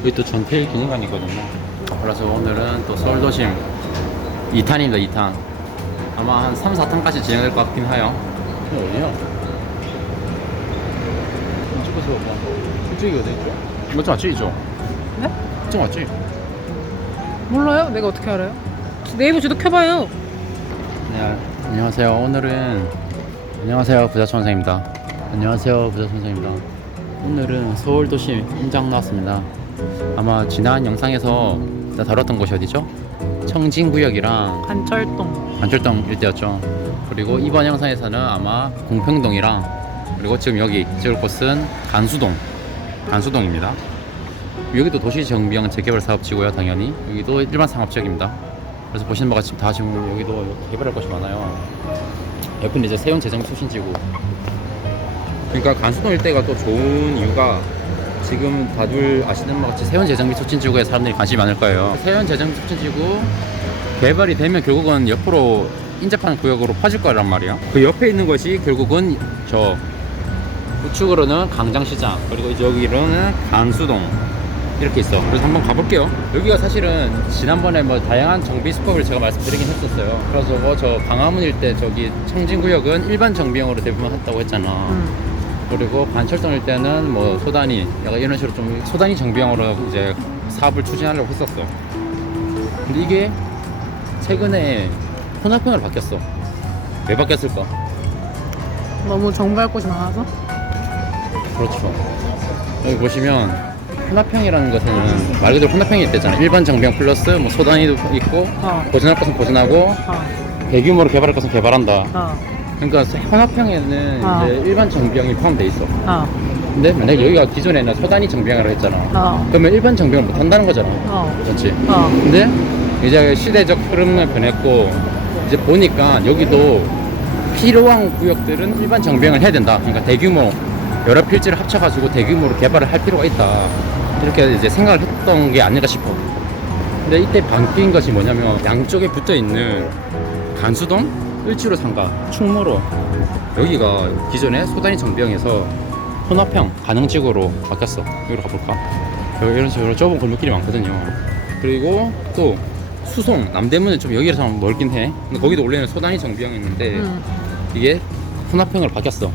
여기 또 전태일 기념관이거든요. 그래서 오늘은 또 서울도심 2탄입니다. 2탄 아마 한 3, 4탄까지 진행될 것 같긴 해요. 이거 어디야? 찍어서 뭐 이쪽이 어디 있죠? 이쪽 맞지? 이쪽? 네? 이쪽 맞지? 몰라요? 내가 어떻게 알아요? 네이버 지도 켜봐요. 네, 안녕하세요. 오늘은 안녕하세요. 부자천생입니다. 안녕하세요. 부자천생입니다. 오늘은 서울도심 현장 나왔습니다. 아마 지난 영상에서 다뤘던 곳이 어디죠? 청진구역이랑 관철동 일대였죠. 그리고 이번 영상에서는 아마 공평동이랑 그리고 지금 여기 찍을 곳은 간수동입니다. 여기도 도시정비형 재개발 사업지고요. 당연히 여기도 일반 상업지역입니다. 그래서 보시는 바가 지금 다 지금 여기도 개발할 곳이 많아요. 옆은 이제 세운 재정 수신지구. 그러니까 간수동 일대가 또 좋은 이유가 지금 다들 아시는 것 같이 세운 재정비 촉진지구에 사람들이 관심이 많을 거예요. 세운 재정비 촉진지구 개발이 되면 결국은 옆으로 인접한 구역으로 퍼질 거란 말이야. 그 옆에 있는 것이 결국은 저 우측으로는 강장시장, 그리고 이제 여기로는 간수동 이렇게 있어. 그래서 한번 가볼게요. 여기가 사실은 지난번에 뭐 다양한 정비 수법을 제가 말씀드리긴 했었어요. 그래서 저 광화문 일대 저기 청진구역은 일반 정비형으로 대부분 했다고 했잖아. 그리고 관철동 일대는 뭐 소단위 약간 이런 식으로 좀 소단위 정비형으로 이제 사업을 추진하려고 했었어. 근데 이게 최근에 혼합형으로 바뀌었어. 왜 바뀌었을까? 너무 정비할 곳이 많아서? 그렇죠. 여기 보시면 혼합형이라는 것은 말 그대로 혼합형이 있대잖아. 일반 정비형 플러스 뭐 소단위도 있고 보존할 것은 보존하고 대규모로 개발할 것은 개발한다. 그러니까 혼합형에는 이제 일반 정비형이 포함되어 있어. 근데 만약에 여기가 기존에는 소단위 정비형이라고 했잖아. 그러면 일반 정비형을 못 한다는 거잖아. 그렇지? 근데 이제 시대적 흐름을 변했고 이제 보니까 여기도 필요한 구역들은 일반 정비형을 해야 된다. 그러니까 대규모 여러 필지를 합쳐가지고 대규모로 개발을 할 필요가 있다. 이렇게 이제 생각을 했던 게 아닐까 싶어. 근데 이때 바뀐 것이 뭐냐면 양쪽에 붙어 있는 간수동, 을지로 상가, 충무로 여기가 기존에 소단위 정비형에서 혼합형 가능지구로 바뀌었어. 여기로 가볼까? 여기 이런 식으로 좁은 골목길이 많거든요. 그리고 또 수송, 남대문은 좀 여기에서 멀긴 해. 근데 거기도 원래는 소단위 정비형이었는데 이게 혼합형으로 바뀌었어.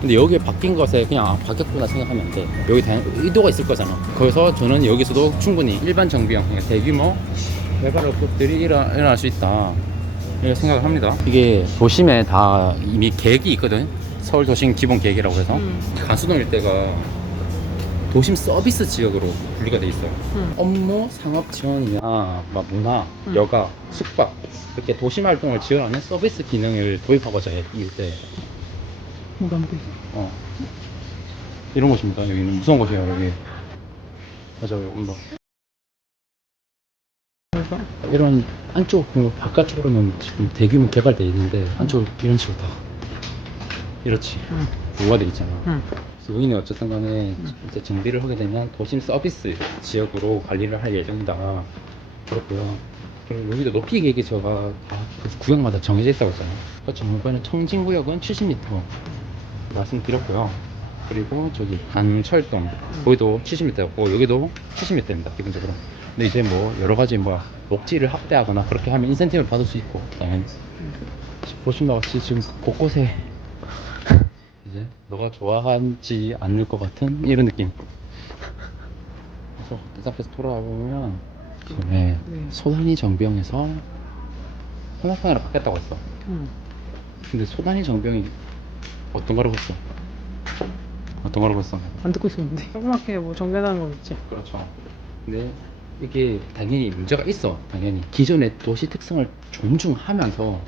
근데 여기에 바뀐 것에 그냥 바뀌었구나 생각하면 안 돼. 여기 다양한 의도가 있을 거잖아. 그래서 저는 여기서도 충분히 일반 정비형, 그러니까 대규모 개발업들이 일어날 수 있다 이렇게 생각을 합니다. 이게 도심에 다 이미 계획이 있거든. 서울 도심 기본 계획이라고 해서 간수동 일대가 도심 서비스 지역으로 분리가 돼 있어요. 업무, 상업 지원이나 막 문화, 여가, 숙박 이렇게 도심 활동을 지원하는 서비스 기능을 도입하고자 해, 이 일대. 이런 곳입니다. 여기는 무서운 곳이에요. 여기 맞아요. 온다. 이런 안쪽 바깥쪽으로는 지금 대규모 개발돼 있는데 안쪽 이런 식으로 다 이렇지. 노화돼 있잖아. 그래서 여기는 어쨌든 간에 이제 정비를 하게 되면 도심 서비스 지역으로 관리를 할 예정이다. 그렇고요. 그리고 여기도 높이 계획이 제가 다 구역마다 정해져 있다고 했잖아요. 그렇죠. 이번에 청진구역은 70m 말씀드렸고요. 그리고 저기 강철동 거기도 70m였고 여기도 70m입니다. 기본적으로. 근데 이제 뭐 여러 가지 뭐 녹지를 확대하거나 그렇게 하면 인센티브를 받을 수 있고 당연히 보시면 같이 지금 곳곳에 이제 너가 좋아하지 않을 것 같은 이런 느낌. 그래서 그 앞에서 돌아보면 네, 소단위 정비형에서 혼합형으로 바뀌었다고 했어. 근데 소단위 정비형이 어떤 거라고 했어? 어떤 거라고 했어? 안 듣고 있었는데. 조그맣게 뭐 정비하는 거 있지. 그렇죠. 근데 이게 당연히 문제가 있어. 당연히 기존의 도시 특성을 존중하면서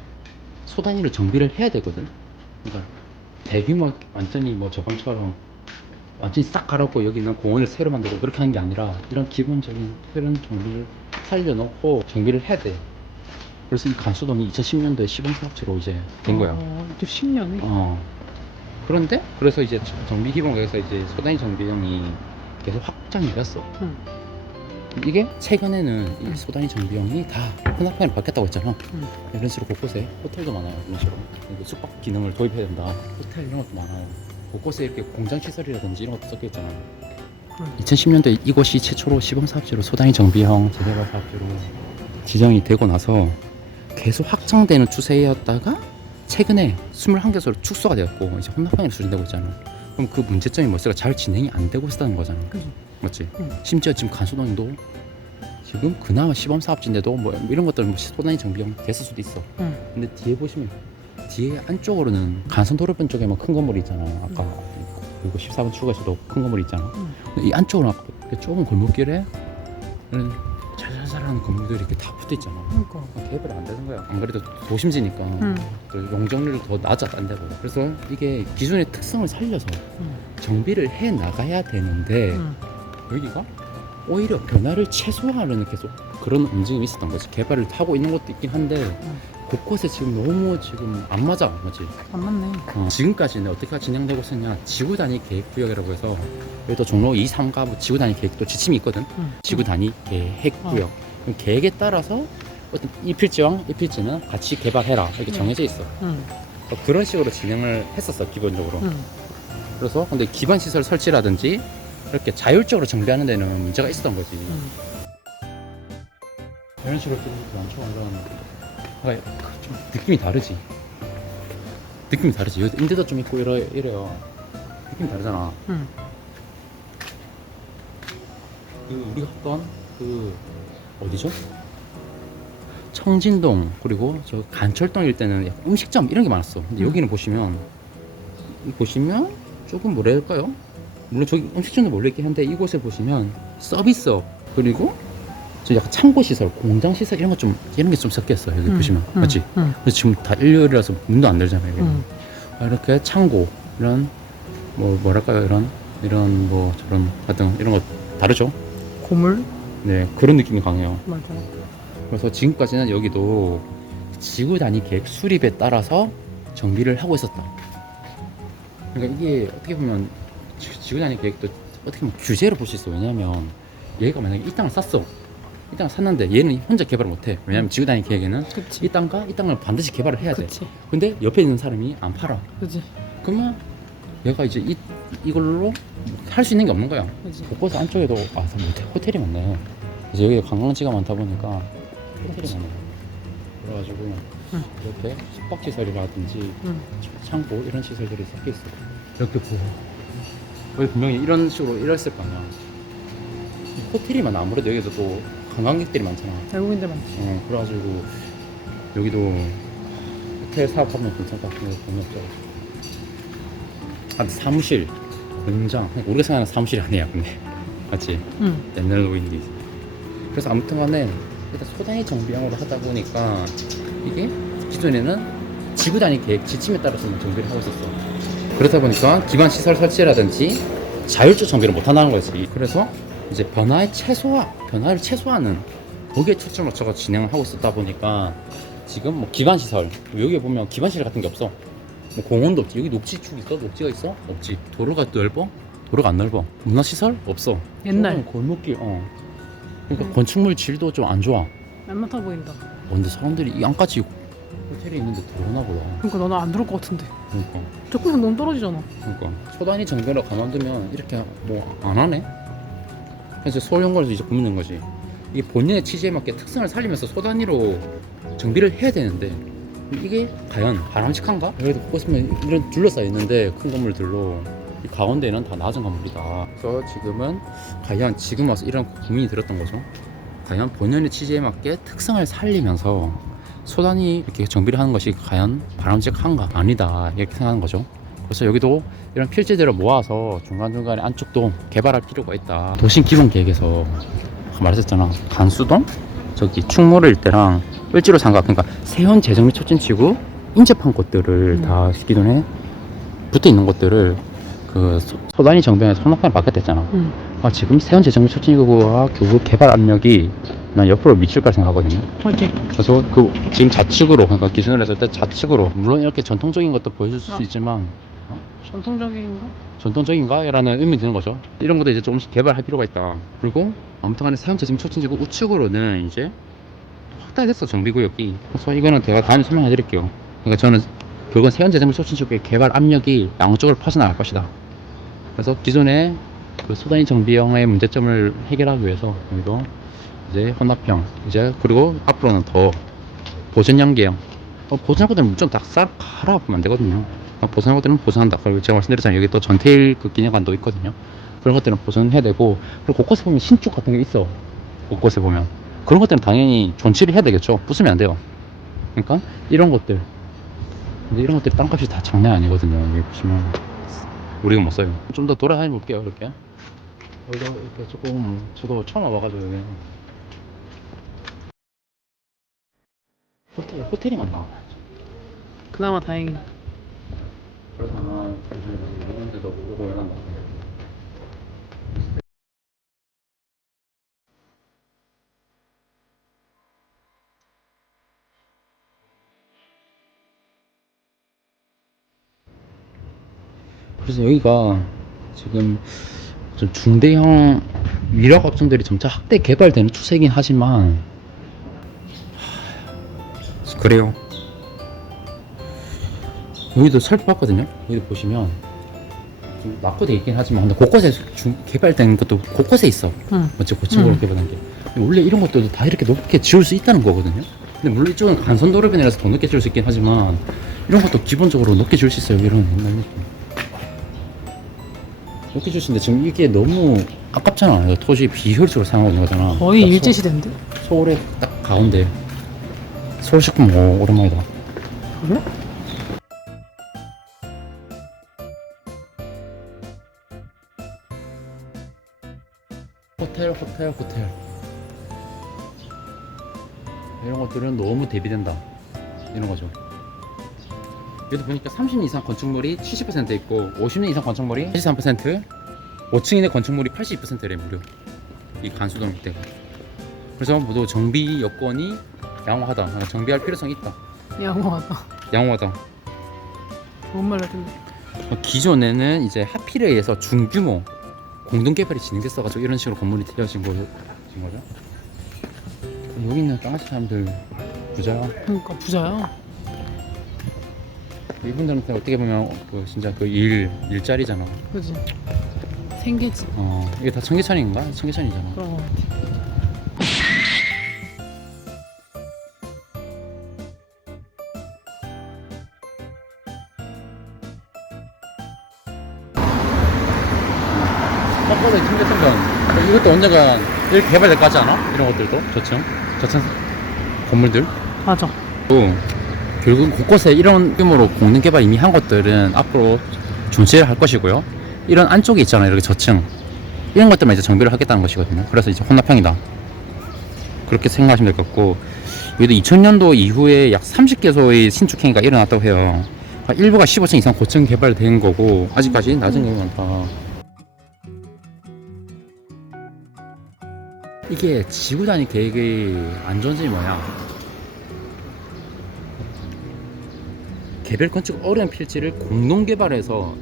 소단위로 정비를 해야 되거든. 그러니까 대규모 완전히 뭐 저번처럼 완전히 싹 갈아엎고 여기는 공원을 새로 만들고 그렇게 하는 게 아니라 이런 기본적인 그런 정비를 살려놓고 정비를 해야 돼. 그래서 이 간수동이 2010년도에 시범사업지로 이제 된 거야. 또 10년이? 그런데 그래서 이제 정비 기본에서 이제 소단위 정비형이 계속 확장이 됐어. 이게 최근에는 이 소단위 정비형이 다 혼합형으로 바뀌었다고 했잖아. 이런 식으로 곳곳에 호텔도 많아요. 이런 식으로 그리고 숙박 기능을 도입해야 된다. 호텔 이런 것도 많아요. 곳곳에 이렇게 공장 시설이라든지 이런 것도 섞여 있잖아요. 2010년도에 이곳이 최초로 시범사업지로 소단위 정비형 재개발 사업지로 지정이 되고 나서 계속 확장되는 추세였다가 최근에 21개소로 축소가 되었고 이제 혼납형으로 수준되고 있잖아. 그럼 그 문제점이 뭐였을까? 잘 진행이 안 되고 있었다는 거잖아. 그지. 맞지? 응. 심지어 지금 간소동도 지금 그나마 시범사업지인데도 뭐 이런 것들 뭐 소단위 정비형 됐을 수도 있어. 응. 근데 뒤에 보시면 뒤에 안쪽으로는 간선도로변 쪽에 뭐 큰 건물이 있잖아. 아까 그리고 14번 출구에서도 큰 건물이 있잖아. 근데 이 안쪽으로 좁은 골목길에 이런 자잘자잘한 건물들이 이렇게 다 붙어 있잖아. 그러니까. 개발이 안 되는 거야. 안 그래도 도심지니까 응. 또 용적률이 더 낮아 안 되고. 그래서 이게 기존의 특성을 살려서 응. 정비를 해 나가야 되는데 응. 여기가 오히려 변화를 최소화하려는 계속 그런 움직임이 있었던 거지. 개발을 하고 있는 것도 있긴 한데 곳곳에 지금 너무 지금 안 맞아, 맞지? 안 맞네. 지금까지는 어떻게 진행되고 있었냐? 지구 단위 계획 구역이라고 해서 여기도 종로 2, 3가 뭐 지구 단위 계획도 지침이 있거든. 응. 지구 단위 계획 구역. 그럼 계획에 따라서 어떤 이 필지와 이 필지는 같이 개발해라 이렇게 정해져 있어. 응. 그런 식으로 진행을 했었어 기본적으로. 응. 그래서 근데 기반 시설 설치라든지 이렇게 자율적으로 정비하는 데는 문제가 있었던 거지. 응. 이런 식으로 좀 많죠. 그러니까 좀 느낌이 다르지. 느낌이 다르지. 여기 임대도 좀 있고 이래요. 느낌이 다르잖아. 응. 그 우리가 했던 그 어디죠? 청진동 그리고 저 간철동일 때는 약간 음식점 이런 게 많았어. 근데 여기는 보시면 조금 뭐라 할까요? 물론 저기 음식점도 몰려 있긴 한데 이곳에 보시면 서비스업 그리고 저 약간 창고 시설, 공장 시설 이런 게 좀 섞여 있어. 여기 보시면 맞지? 그래서 지금 다 일요일이라서 문도 안 열잖아요. 이렇게 창고 이런 뭐랄까요 이런 뭐 저런 하여튼 이런 거 다르죠? 고물? 네 그런 느낌이 강해요. 맞아. 그래서 지금까지는 여기도 지구 단위 계획 수립에 따라서 정비를 하고 있었다. 그러니까 이게 어떻게 보면 지구 단위 계획도 어떻게 보면 규제로 볼 수 있어. 왜냐면 얘가 만약에 이 땅을 샀어. 이 땅을 샀는데 얘는 혼자 개발을 못해. 왜냐면 지구 단위 계획에는 그치. 이 땅을 반드시 개발을 해야 돼. 그치. 근데 옆에 있는 사람이 안 팔아. 그치. 그러면 얘가 이제 이걸로 할 수 있는 게 없는 거야. 그치. 곳곳 안쪽에도 호텔이 많네. 그래서 여기 관광지가 많다 보니까 호텔이 많네. 그래가지고 응. 이렇게 숙박시설이라든지 응. 창고 이런 시설들이 섞여 있어. 이렇게 보고 여기 분명히 이런 식으로 이랬을 거 아니야. 호텔이 많아. 아무래도 여기도 또 관광객들이 많잖아. 외국인들 많지. 그래가지고 여기도 호텔 사업하면 괜찮다. 근데 돈이 없죠. 아, 사무실, 공장. 우리가 생각하는 사무실이 아니야, 근데. 맞지? 응. 옛날 노인이. 그래서 아무튼 간에 일단 소단위 정비형으로 하다 보니까 이게 기존에는 지구 단위 계획 지침에 따라서만 정비를 하고 있었어. 그렇다 보니까 기반 시설 설치라든지 자율적 정비를 못 한다는 거지. 그래서 이제 변화를 최소화하는 거기에 초점을 맞춰서 진행을 하고 있었다 보니까 지금 뭐 기반 시설 여기 보면 기반 시설 같은 게 없어. 뭐 공원도 없지. 여기 녹지축 있어? 녹지가 있어? 없지. 도로가 넓어? 도로가 안 넓어. 문화시설? 없어. 옛날. 골목길. 그러니까 건축물 질도 좀 안 좋아. 안 맡아 보인다. 근데 사람들이 이 안까지 호텔이 있는데 들어오나 보다. 그러니까 너는 안 들어올 것 같은데. 그러니까 조금 너무 떨어지잖아. 초단위 정비로 가만두면 이렇게 뭐 안 하네. 그래서 서울연구원에서 이제 고민한 거지. 이게 본인의 취지에 맞게 특성을 살리면서 소단위로 정비를 해야 되는데 이게 과연 바람직한가? 그래도 보시면 이런 둘러싸여 있는데 큰 건물들로 이 가운데는 다 낮은 건물이다. 그래서 지금은 과연 지금 와서 이런 고민이 들었던 거죠. 과연 본연의 취지에 맞게 특성을 살리면서 소단위 이렇게 정비를 하는 것이 과연 바람직한가? 아니다 이렇게 생각하는 거죠. 그래서 여기도 이런 필지들을 모아서 중간중간에 안쪽도 개발할 필요가 있다. 도심 기본 계획에서 아까 말했었잖아. 간수동 저기 충무로 일대랑 을지로 삼각 그러니까 세원 재정 및 촉진지구 인접한 곳들을 다 기존에 붙어 있는 곳들을 그 소단위 정비에서 혼합형을 바뀌었댔잖아. 지금 세원 재정 및 촉진지구와 교부 개발 압력이 난 옆으로 미칠 거라 생각하거든요. 맞지. 그래서 그 지금 좌측으로 그러니까 기준을 했을 때 좌측으로 물론 이렇게 전통적인 것도 보여줄 수 있지만 전통적인가? 라는 의문이 드는 거죠. 이런 것도 이제 조금씩 개발할 필요가 있다. 그리고 아무튼 간에 세원 재정 촉진지구 우측으로는 이제 확대됐어 정비구역이. 그래서 이거는 제가 다음에 설명해 드릴게요. 그러니까 저는 그건 세원 재정 촉진지구의 개발 압력이 양쪽으로 퍼져나갈 것이다. 그래서 기존에 그 소단위 정비형의 문제점을 해결하기 위해서 여기도 이제 혼합형 이제 그리고 앞으로는 더 보존형 계형 보존할 것들은 좀 싹 갈아보면 안 되거든요. 보존할 것들은 보존한다. 그리고 제가 말씀드렸잖아요. 여기 또 전태일 그 기념관도 있거든요. 그런 것들은 보존해야 되고 그리고 곳곳에 보면 신축 같은 게 있어. 곳곳에 보면 그런 것들은 당연히 존치를 해야 되겠죠. 부수면 안 돼요. 그러니까 이런 것들 근데 이런 것들이 땅값이 다 장난 아니거든요. 여기 보시면 우리가 못 써요. 좀 더 돌아다녀 볼게요. 이렇게 여기도 이렇게 조금 저도 처음 와봐가지고 여기 호텔이 많나? 그나마 다행이네. 그래서 이런 데도 오고 이런 거 같아요. 그래서 여기가 지금 좀 중대형 위력 업종들이 점차 확대 개발되는 추세이긴 하지만 그래요. 여기도 살펴봤거든요. 여기 보시면 좀 낙후되어 있긴 하지만 근데 곳곳에 개발된 것도 곳곳에 있어. 응. 어째 고층으로 개발한 게 원래 이런 것들도 다 이렇게 높게 지을 수 있다는 거거든요. 근데 물론 이쪽은 간선도로변이라서 더 높게 지을 수 있긴 하지만 이런 것도 기본적으로 높게 지을 수 있어요. 이런 옛날 느낌. 높게 지을 수 있는데 지금 이게 너무 아깝잖아. 토지 비효율적으로 사용하고 있는 거잖아. 거의 딱 일제시대인데? 서울의 딱 가운데. 서울식품 오랜만이다. 그래? 호텔 이런 것들은 너무 대비된다 이런 거죠. 여기도 보니까 30년 이상 건축물이 70% 있고 50년 이상 건축물이 83% 5층 이내 건축물이 82%래 무려 이 간수동 일대가. 그래서 모두 정비 여건이 양호하다. 정비할 필요성이 있다. 양호하다. 좋은 말 같은데. 기존에는 이제 하필에 의해서 중규모 공동개발이 진행됐어가지고 이런 식으로 건물이 되어진 거죠. 여기 있는 땅아시 사람들 부자야. 그러니까 부자야. 이분들한테 어떻게 보면 그 진짜 그 일자리잖아. 그지. 생계지. 이게 다 청계천인가? 청계천이잖아. 그런 거 같아. 헛거리 청계천전. 이것도 언젠가 이렇게 개발될 것 같지 않아? 이런 것들도 저층 건물들. 맞아. 또 결국 곳곳에 이런 규모로 공동 개발 이미 한 것들은 앞으로 존치를 할 것이고요. 이런 안쪽에 있잖아요. 이렇게 저층 이런 것들만 이제 정비를 하겠다는 것이거든요. 그래서 이제 혼합형이다. 그렇게 생각하시면 될 것 같고 여기도 2000년도 이후에 약 30개소의 신축 행위가 일어났다고 해요. 일부가 15층 이상 고층 개발된 거고 아직까지 낮은 경우가 많다. 이게 지구 단위 계획의 안 좋은 점이 뭐냐? 개별 건축 어려운 필지를 공동 개발해서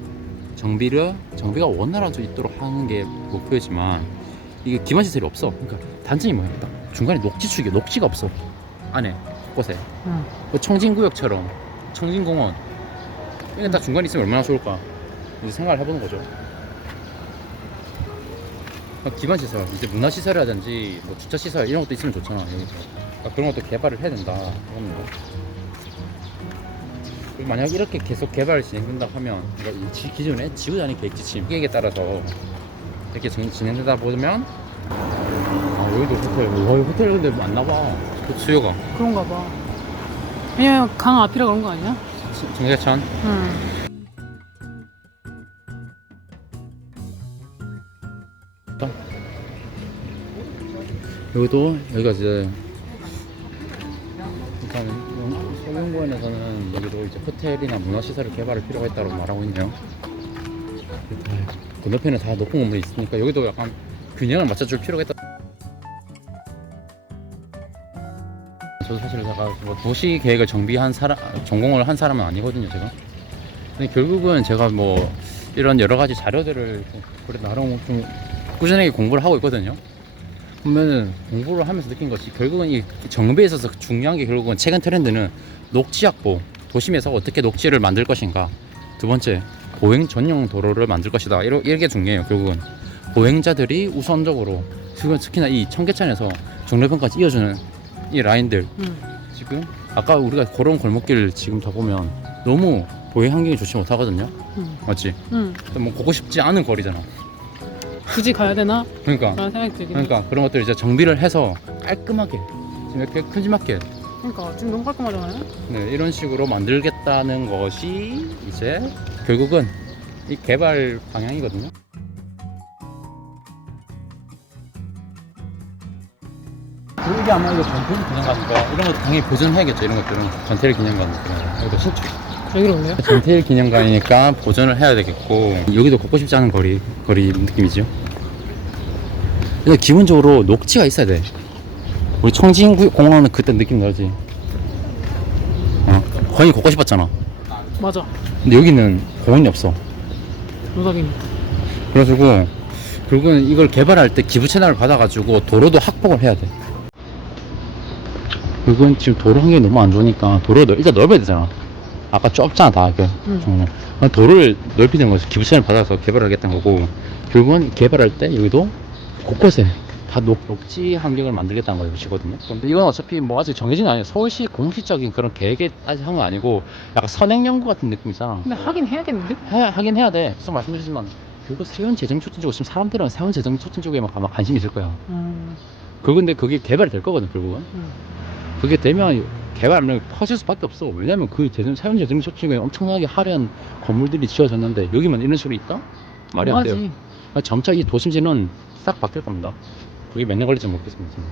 정비가 원활할 수 있도록 하는 게 목표이지만 이게 기반 시설이 없어. 그러니까 단점이 뭐냐? 중간에 녹지축이 녹지가 없어. 안에 곳곳에. 응. 그 청진구역처럼 청진공원 이게 다 중간에 있으면 얼마나 좋을까? 이제 생각을 해보는 거죠. 기반 시설, 이제 문화 시설이라든지 뭐 주차 시설 이런 것도 있으면 좋잖아. 여기서. 그러니까 그런 것도 개발을 해야 된다. 그리고 만약 이렇게 계속 개발이 진행된다 하면 기존의 지구 단위 계획 지침 계획에 따라서 이렇게 진행되다 보면 여기도 호텔, 호텔 근데 많나 봐. 그 수요가. 그런가 봐. 왜냐면 강 앞이라 그런 거 아니야? 청계천. 응. 여기가 이제 일단은 소금공원에서는 여기도 이제 호텔이나 문화시설을 개발할 필요가 있다고 말하고 있네요. 건너편에 다 높은 건물이 있으니까 여기도 약간 균형을 맞춰줄 필요가 있다. 저도 사실 제가 뭐 도시 계획을 전공을 한 사람은 아니거든요, 제가. 근데 결국은 제가 뭐 이런 여러 가지 자료들을 그래 나름 좀 꾸준하게 공부를 하고 있거든요. 보면은 공부를 하면서 느낀 것이 결국은 이 정비에 있어서 중요한 게 결국은 최근 트렌드는 녹지 확보, 도심에서 어떻게 녹지를 만들 것인가. 두 번째, 보행 전용 도로를 만들 것이다. 이게 중요해요, 결국은. 보행자들이 우선적으로 지금 특히나 이 청계천에서 정례봉까지 이어주는 이 라인들 지금 아까 우리가 걸어온 골목길 지금 다 보면 너무 보행 환경이 좋지 못하거든요. 맞지? 뭐 걷고 싶지 않은 거리잖아. 굳이 가야 되나? 그러니까 라는 생각이 들긴 그러니까 그런 것들 이제 정비를 해서 깔끔하게 지금 이렇게 큼지막하게 그러니까 지금 너무 깔끔하잖아요. 네, 이런 식으로 만들겠다는 것이 이제 결국은 이 개발 방향이거든요. 그리고 이게 아마 이거 전태일 기념관인가 이런 것도 당연히 보존해야겠죠. 이런 것들은 전태일 기념관이니까 이것도 신축. 여기로 올래요? 전태일 기념관이니까 보존을 해야 되겠고 여기도 걷고 싶지 않은 거리 느낌이죠. 근데 기본적으로 녹지가 있어야 돼. 우리 청진공원은 그때 느낌 나지. 거의 걷고 싶었잖아. 맞아. 근데 여기는 공원이 없어. 노답입니다. 그래가지고 결국은 이걸 개발할 때 기부 채널을 받아가지고 도로도 확보를 해야 돼. 그건 지금 도로 환경이 너무 안 좋으니까 도로를 일단 넓어야 되잖아. 아까 좁잖아 다 이렇게. 도로를 넓히는 거지. 기부 채널을 받아서 개발하겠다는 거고 결국은 개발할 때 여기도 곳곳에 다 녹지 환경을 만들겠다는 것이거든요. 근데 이건 어차피 뭐 아직 정해진 게 아니에요. 서울시 공식적인 그런 계획에 아직 한 건 아니고 약간 선행연구 같은 느낌이잖아. 근데 하긴 해야겠는데? 하긴 해야 돼. 계속 말씀드리지만 그리고 세운재정 촉진 쪽으로 지금 사람들은 세운재정 촉진 쪽에만 아마 관심이 있을 거야. 근데 그게 개발이 될 거거든 결국은. 그게 되면 개발하면 커질 수밖에 없어. 왜냐면 그 세운재정 촉진에 엄청나게 화려한 건물들이 지어졌는데 여기만 이런 식으로 있다? 말이 안 돼요. 점차 이 도심지는 싹 바뀔 겁니다. 그게 몇 년 걸릴지 모르겠습니다.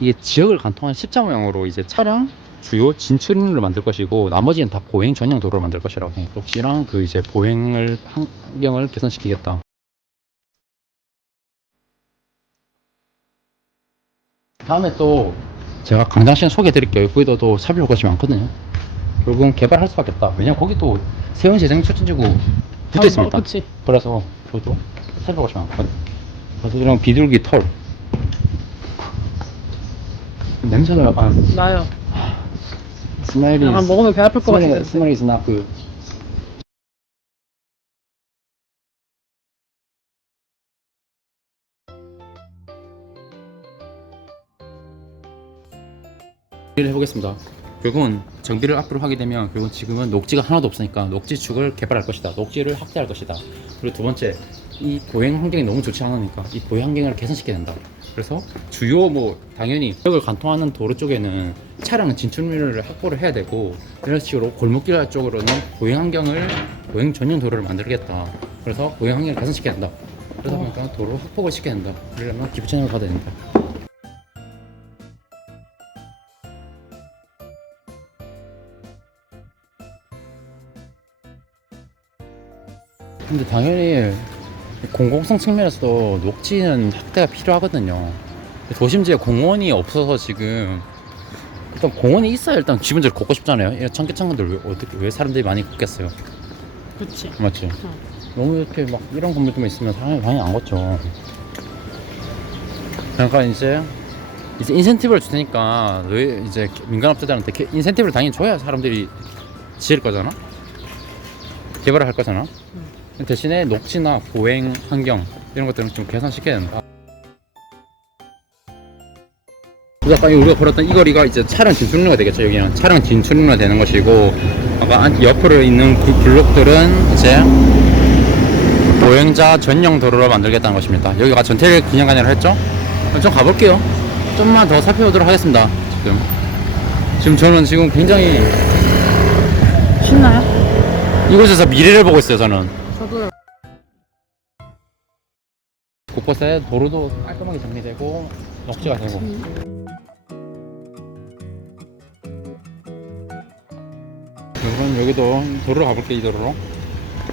이게 지역을 관통한 십자 모양으로 이제 차량 주요 진출로를 만들 것이고 나머지는 다 보행 전용 도로를 만들 것이라고 해. 녹지랑 그 이제 보행을 환경을 개선시키겠다. 다음에 또 제가 강장시장 소개해 드릴게요. 거기도 또 살펴볼 것이 많거든요. 결국은 개발할 수밖에 없다. 왜냐면 거기 또 세운재정 촉진지구 붙어 있습니다. 그래서 저도 살펴볼 것이 많거든. 그래서 이런 비둘기 털 냄새가 약간 나요. 스마일이 약간 먹으면 배 아플 것 같은데. 스마일이 있으나 그 정비를 해보겠습니다. 결국은 정비를 앞으로 하게 되면 결국은 지금은 녹지가 하나도 없으니까 녹지축을 개발할 것이다. 녹지를 확대할 것이다. 그리고 두 번째 이 보행 환경이 너무 좋지 않으니까 이 보행 환경을 개선시켜야 된다. 그래서 주요 뭐 당연히 지역을 관통하는 도로 쪽에는 차량 진출로를 확보를 해야 되고 이런 식으로 골목길 쪽으로는 보행 전용 도로를 만들겠다. 그래서 보행 환경을 개선시켜야 된다. 그러다 보니까 도로 확보를 시켜야 된다. 그러려면 기부 채널을 받아야 된다. 근데 당연히 공공성 측면에서도 녹지는 확대가 필요하거든요. 도심지에 공원이 없어서 지금 일단 공원이 있어야 일단 기본적으로 걷고 싶잖아요. 이런 청계천들 왜 사람들이 많이 걷겠어요? 그치. 맞지? 너무 이렇게 막 이런 건물들만 있으면 사람이 많이 안 걷죠. 그러니까 이제 인센티브를 줄 테니까 왜 이제 민간업자들한테 인센티브를 당연히 줘야 사람들이 지을 거잖아. 개발을 할 거잖아. 대신에 녹지나 보행 환경 이런 것들은 좀 개선시켜야 된다. 아까 우리가 걸었던 이 거리가 이제 차량 진출로가 되겠죠. 여기는 차량 진출로가 되는 것이고 아까 옆으로 있는 블록들은 이제 보행자 전용 도로로 만들겠다는 것입니다. 여기가 전태일 기념관이라고 했죠. 좀 가볼게요. 좀만 더 살펴보도록 하겠습니다. 지금 저는 지금 굉장히 신나요? 이곳에서 미래를 보고 있어요. 저는 저도요. 곳곳에 도로도 깔끔하게 정리되고 녹지가 되고 그럼 여기도 도로로 가볼게. 이 도로로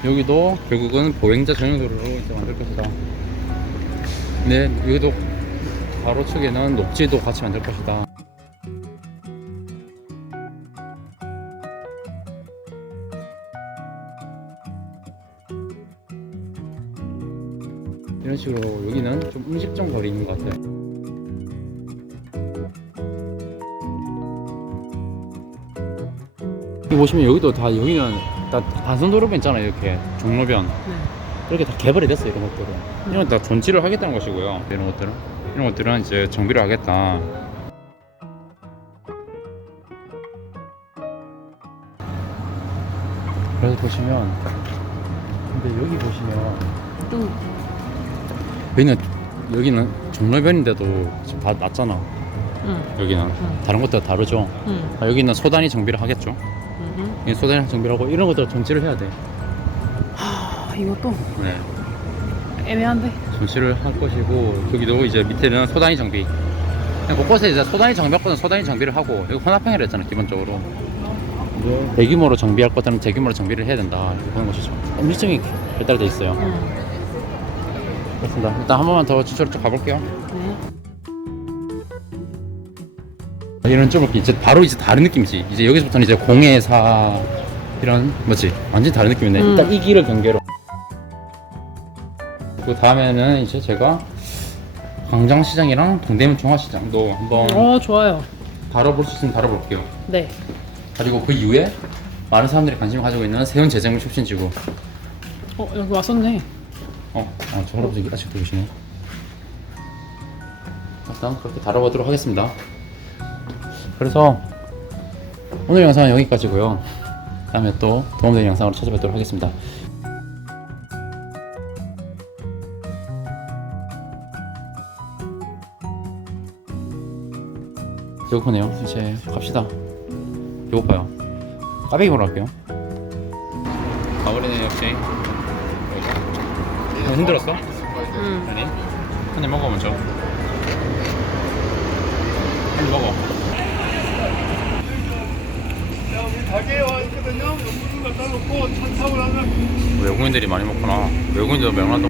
여기도 결국은 보행자 전용 도로로 이제 만들 것이다. 네, 여기도 가로축에는 녹지도 같이 만들 것이다. 이런 식으로 여기는 좀 음식점 거리 있는 것 같아요. 여기 보시면 여기도 다 여기는 다 반선도로변 있잖아요. 이렇게 종로변 네. 이렇게 다 개발이 됐어요. 이런 것들은 이런 다 존치를 하겠다는 것이고요. 이런 것들은 이제 정비를 하겠다. 그래서 보시면 근데 여기 보시면 좀 여기는 종로변인데도 지금 다 낮잖아. 여기는 다른 것들 다르죠. 여기는 소단위 정비를 하겠죠. 이 소단위 정비를 하고 이런 것들 존치를 해야 돼. 이것도 네. 애매한데. 존치를 할 것이고 여기도 이제 밑에는 소단위 정비. 그냥 곳곳에 이제 소단위 정비하고는 소단위 정비를 하고 여기 혼합형이라 했잖아 기본적으로. 대규모로 정비할 것들은 대규모로 정비를 해야 된다 이렇게 보는 것이죠. 일정이 발달돼 있어요. 그렇습니다. 일단 한 번만 더 지표로 쭉 가볼게요. 이런 좀 이렇게 이제 바로 이제 다른 느낌이지. 이제 여기서부터는 이제 공예사 이런 뭐지 완전 다른 느낌이네. 일단 이 길을 경계로. 그 다음에는 이제 제가 광장시장이랑 동대문 중화시장도 한번 좋아요. 다뤄볼 수 있으면 다뤄볼게요. 네. 그리고 그 이후에 많은 사람들이 관심을 가지고 있는 세운 재생물 촉진지구. 여기 왔었네. 저 할아버지 아직도 계시네. 일단 그렇게 다뤄보도록 하겠습니다. 그래서 오늘 영상은 여기까지고요. 다음에 또 도움되는 영상으로 찾아뵙도록 하겠습니다. 배고프네요. 이제 갑시다. 배고파요. 까베기 먹으러 갈게요. 가버리네 역시. 힘들었어? 아니? 한입 먹어 먼저. 한입 먹어. 가게에 와 있거든요. 음료수 갖다 놓고 차 타고 나면 외국인들이 많이 먹구나. 외국인들도 명란도